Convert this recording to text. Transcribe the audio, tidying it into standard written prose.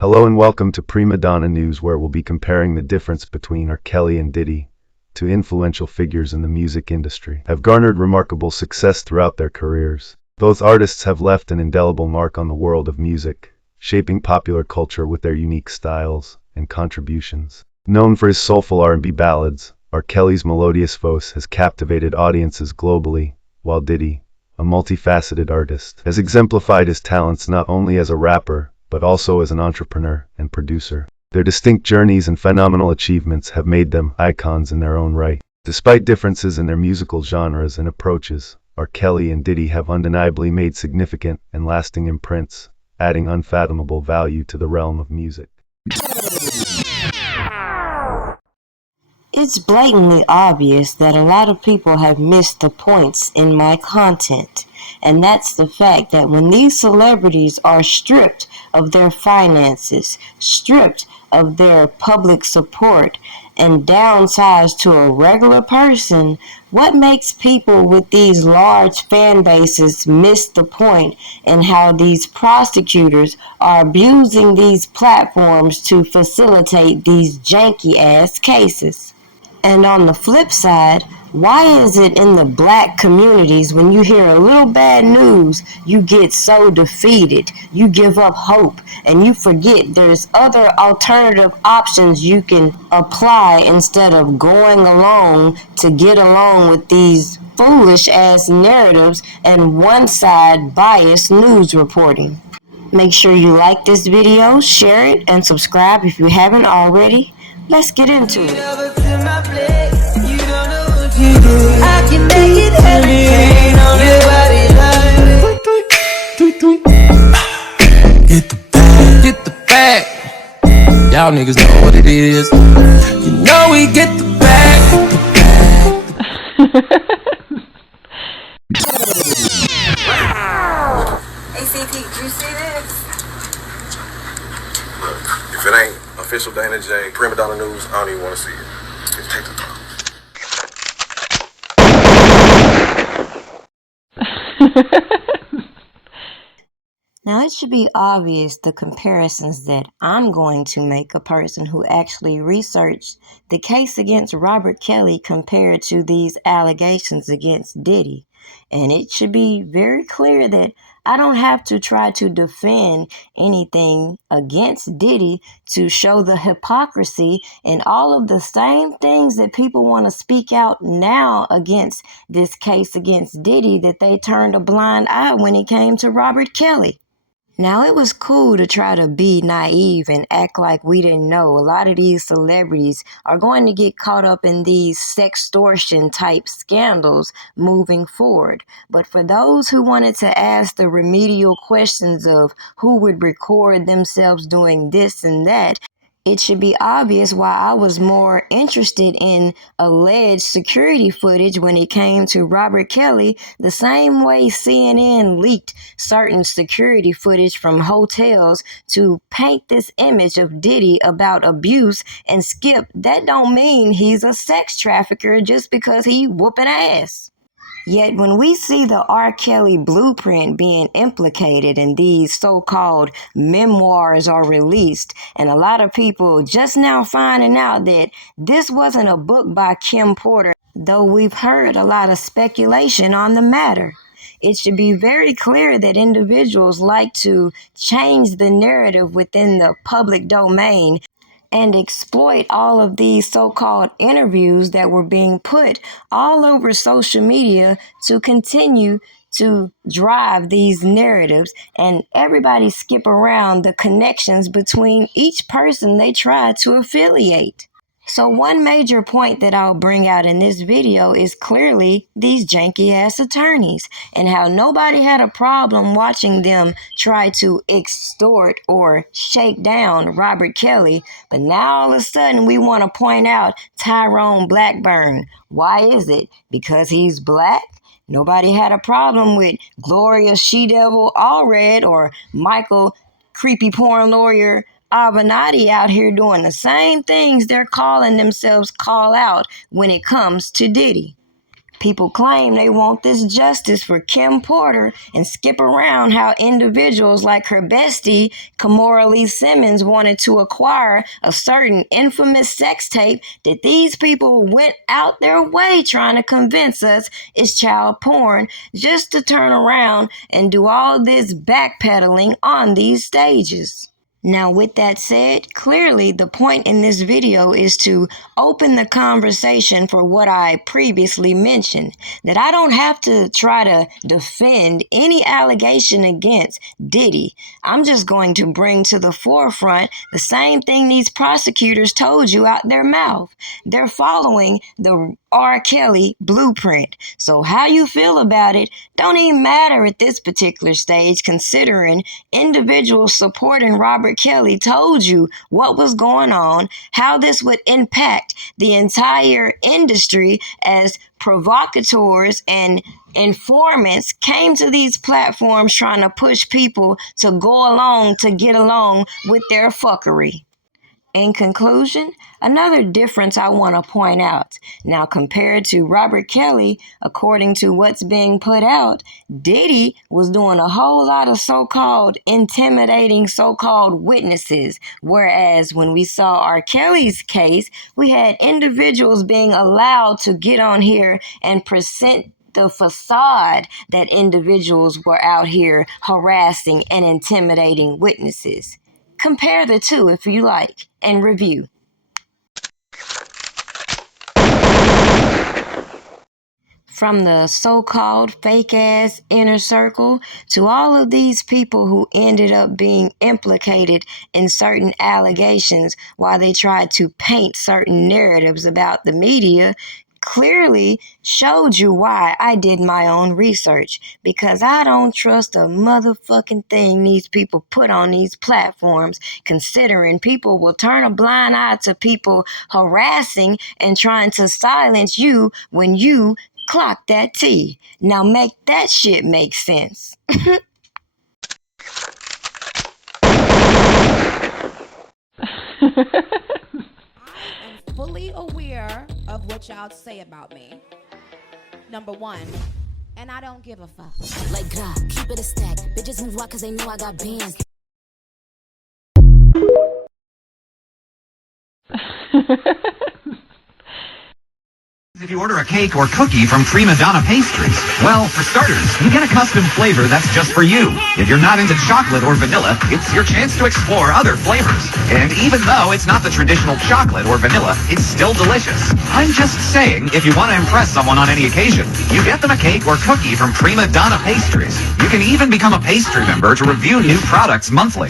Hello and welcome to Prima Donna News, where we'll be comparing the difference between R. Kelly and Diddy. Two influential figures in the music industry have garnered remarkable success throughout their careers. Both artists have left an indelible mark on the world of music, shaping popular culture with their unique styles and contributions. Known for his soulful R&B ballads, R. Kelly's melodious voice has captivated audiences globally, while Diddy, a multifaceted artist, has exemplified his talents not only as a rapper, but also as an entrepreneur and producer. Their distinct journeys and phenomenal achievements have made them icons in their own right. Despite differences in their musical genres and approaches, R. Kelly and Diddy have undeniably made significant and lasting imprints, adding unfathomable value to the realm of music. It's blatantly obvious that a lot of people have missed the points in my content, and that's the fact that when these celebrities are stripped of their finances, stripped of their public support, and downsized to a regular person, what makes people with these large fan bases miss the point in how these prosecutors are abusing these platforms to facilitate these janky-ass cases? And on the flip side, why is it in the black communities when you hear a little bad news, you get so defeated, you give up hope, and you forget there's other alternative options you can apply instead of going along to get along with these foolish ass narratives and one-side biased news reporting? Make sure you like this video, share it, and subscribe if you haven't already. Let's get into it. I can make it happen. Get the bag. Y'all niggas know what it is. You know we get the bag. ACP, did you see this? Look, if it ain't official Dana J, Prima Donna News, I don't even want to see it. Just take the time. Now, it should be obvious the comparisons that I'm going to make, a person who actually researched the case against Robert Kelly compared to these allegations against Diddy. And it should be very clear that I don't have to try to defend anything against Diddy to show the hypocrisy and all of the same things that people want to speak out now against this case against Diddy, that they turned a blind eye when it came to Robert Kelly. Now, it was cool to try to be naive and act like we didn't know. A lot of these celebrities are going to get caught up in these sextortion type scandals moving forward. But for those who wanted to ask the remedial questions of who would record themselves doing this and that, it should be obvious why I was more interested in alleged security footage when it came to Robert Kelly, the same way CNN leaked certain security footage from hotels to paint this image of Diddy about abuse. And Skip, that don't mean he's a sex trafficker just because he whooping ass. Yet when we see the R. Kelly blueprint being implicated and these so-called memoirs are released, and a lot of people just now finding out that this wasn't a book by Kim Porter, though we've heard a lot of speculation on the matter. It should be very clear that individuals like to change the narrative within the public domain and exploit all of these so-called interviews that were being put all over social media to continue to drive these narratives, and everybody skip around the connections between each person they try to affiliate. So one major point that I'll bring out in this video is clearly these janky-ass attorneys and how nobody had a problem watching them try to extort or shake down Robert Kelly, but now all of a sudden we want to point out Tyrone Blackburn. Why is it? Because he's black? Nobody had a problem with Gloria She-Devil Allred or Michael Creepy Porn Lawyer Avenatti out here doing the same things they're calling themselves call out when it comes to Diddy. People claim they want this justice for Kim Porter and skip around how individuals like her bestie, Kimora Simmons, wanted to acquire a certain infamous sex tape that these people went out their way trying to convince us is child porn, just to turn around and do all this backpedaling on these stages. Now, with that said, clearly the point in this video is to open the conversation for what I previously mentioned, that I don't have to try to defend any allegation against Diddy. I'm just going to bring to the forefront the same thing these prosecutors told you out their mouth. They're following the R. Kelly blueprint. So how you feel about it don't even matter at this particular stage, considering individuals supporting Robert Kelly told you what was going on, how this would impact the entire industry as provocateurs and informants came to these platforms trying to push people to go along to get along with their fuckery. In conclusion, another difference I want to point out. Now, compared to Robert Kelly, according to what's being put out, Diddy was doing a whole lot of so-called intimidating so-called witnesses, whereas when we saw R. Kelly's case, we had individuals being allowed to get on here and present the facade that individuals were out here harassing and intimidating witnesses. Compare the two if you like, and review. From the so-called fake-ass inner circle to all of these people who ended up being implicated in certain allegations while they tried to paint certain narratives about the media, clearly showed you why I did my own research, because I don't trust a motherfucking thing these people put on these platforms, considering people will turn a blind eye to people harassing and trying to silence you when you clock that T. Now make that shit make sense. Fully aware of what y'all say about me. Number one, and I don't give a fuck. Like God, keep it a stack. Bitches move out cause they know I got bands. If you order a cake or cookie from Prima Donna Pastries, well, for starters, you get a custom flavor that's just for you. If you're not into chocolate or vanilla, it's your chance to explore other flavors. And even though it's not the traditional chocolate or vanilla, it's still delicious. I'm just saying, if you want to impress someone on any occasion, you get them a cake or cookie from Prima Donna Pastries. You can even become a pastry member to review new products monthly.